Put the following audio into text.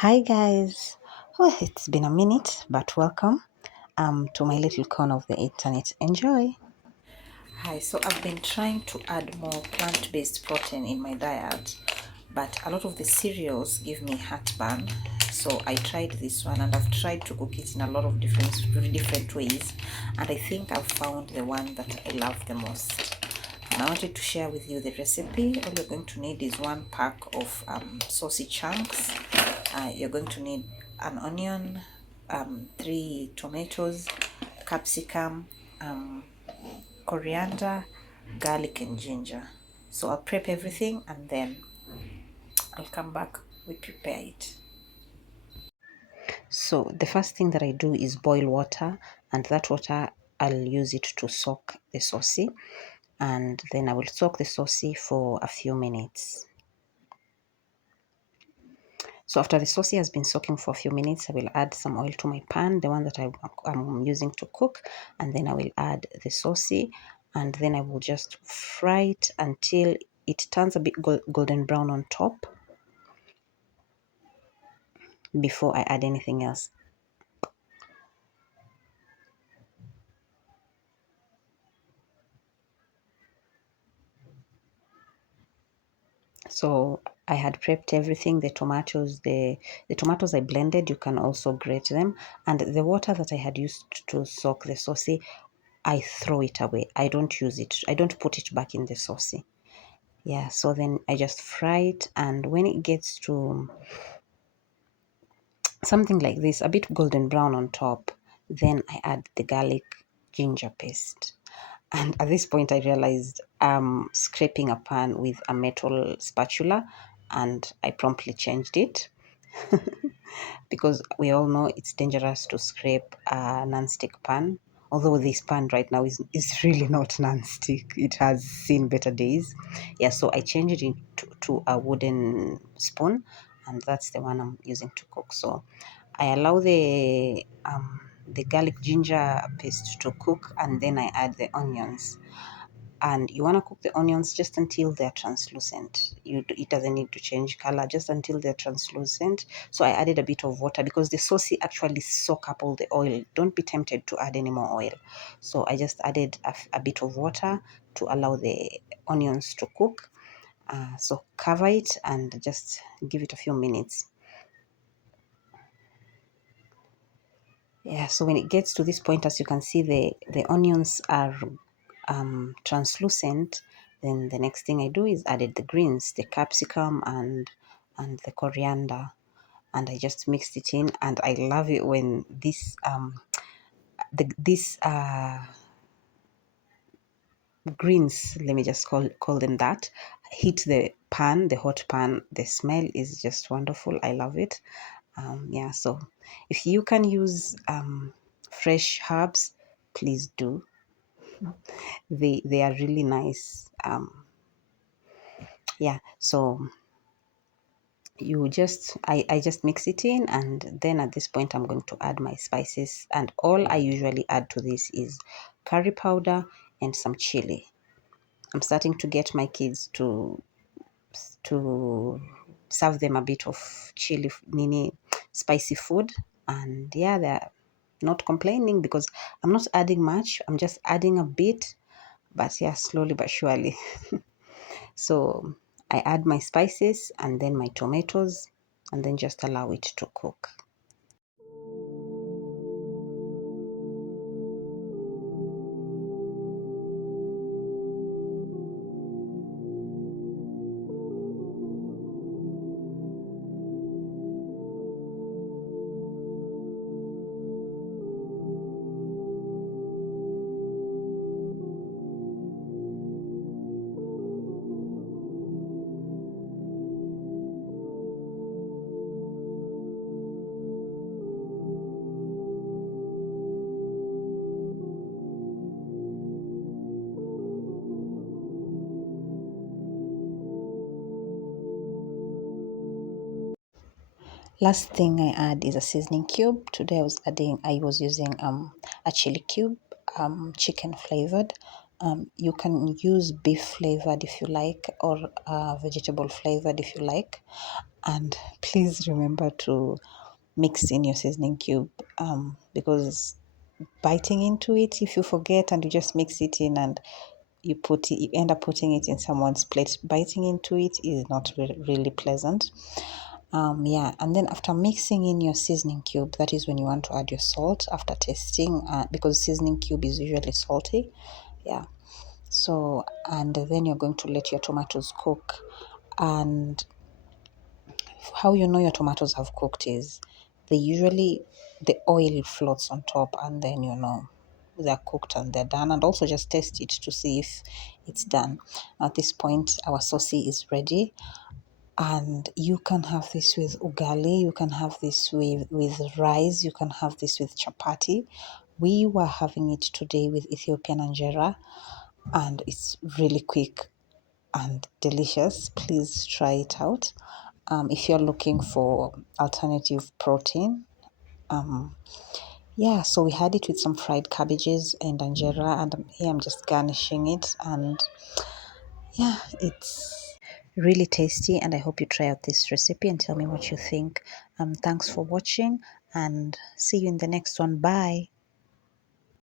Hi guys. Oh, it's been a minute, but welcome to my little corner of the internet. Enjoy. Hi, so I've been trying to add more plant-based protein in my diet, but a lot of the cereals give me heartburn. So I tried this one and I've tried to cook it in a lot of different ways, and I think I've found the one that I love the most. And I wanted to share with you the recipe. All you're going to need is one pack of saucy chunks. You're going to need an onion, 3 tomatoes, capsicum, coriander, garlic and ginger. So I'll prep everything and then I'll come back, we prepare it. So the first thing that I do is boil water, and that water I'll use it to soak the saucy, and then I will soak the saucy for a few minutes. So after the saucy has been soaking for a few minutes, I will add some oil to my pan, the one that I'm using to cook, and then I will add the saucy, and then I will just fry it until it turns a bit golden brown on top before I add anything else. So I had prepped everything, the tomatoes I blended, you can also grate them, and the water that I had used to soak the saucy, I throw it away. I don't use it. I don't put it back in the saucy. Yeah, so then I just fry it, and when it gets to something like this, a bit golden brown on top, then I add the garlic ginger paste. And at this point, I realized I'm scraping a pan with a metal spatula, and I promptly changed it because we all know it's dangerous to scrape a non-stick pan. Although this pan right now is really not non-stick, it has seen better days. Yeah, so I changed it to a wooden spoon, and that's the one I'm using to cook. So I allow the garlic ginger paste to cook, and then I add the onions. And you want to cook the onions just until they're translucent. It doesn't need to change color, just until they're translucent. So I added a bit of water because the saucy actually soak up all the oil. Don't be tempted to add any more oil. So I just added a bit of water to allow the onions to cook. So cover it and just give it a few minutes. Yeah, so when it gets to this point, as you can see, the onions are translucent. Then the next thing I do is added the greens, the capsicum and the coriander, and I just mixed it in. And I love it when this greens, let me just call them that, hit the pan, the hot pan. The smell is just wonderful. I love it. Yeah, so if you can use fresh herbs, please do. They are really nice. Yeah, so I just mix it in, and then at this point I'm going to add my spices, and all I usually add to this is curry powder and some chili. I'm starting to get my kids to serve them a bit of chili nini spicy food, and yeah, they're not complaining because I'm not adding much. I'm just adding a bit, but yeah, slowly but surely. So I add my spices and then my tomatoes, and then just allow it to cook. Last thing I add is a seasoning cube. Today I was using a chili cube, chicken flavored. You can use beef flavored if you like, or vegetable flavored if you like. And please remember to mix in your seasoning cube, because biting into it, if you forget and you just mix it in and you end up putting it in someone's plate, biting into it is not really pleasant. Yeah, and then after mixing in your seasoning cube, that is when you want to add your salt after tasting, because seasoning cube is usually salty. Yeah. So, and then you're going to let your tomatoes cook. And how you know your tomatoes have cooked is the oil floats on top, and then you know they're cooked and they're done. And also just taste it to see if it's done. At this point, our saucy is ready. And you can have this with ugali, you can have this with rice, you can have this with chapati. We were having it today with Ethiopian injera, and it's really quick and delicious. Please try it out. If you're looking for alternative protein, yeah, so we had it with some fried cabbages and injera, and here I'm just garnishing it, and yeah, it's really tasty, and I hope you try out this recipe and tell me what you think. Thanks for watching, and see you in the next one. Bye.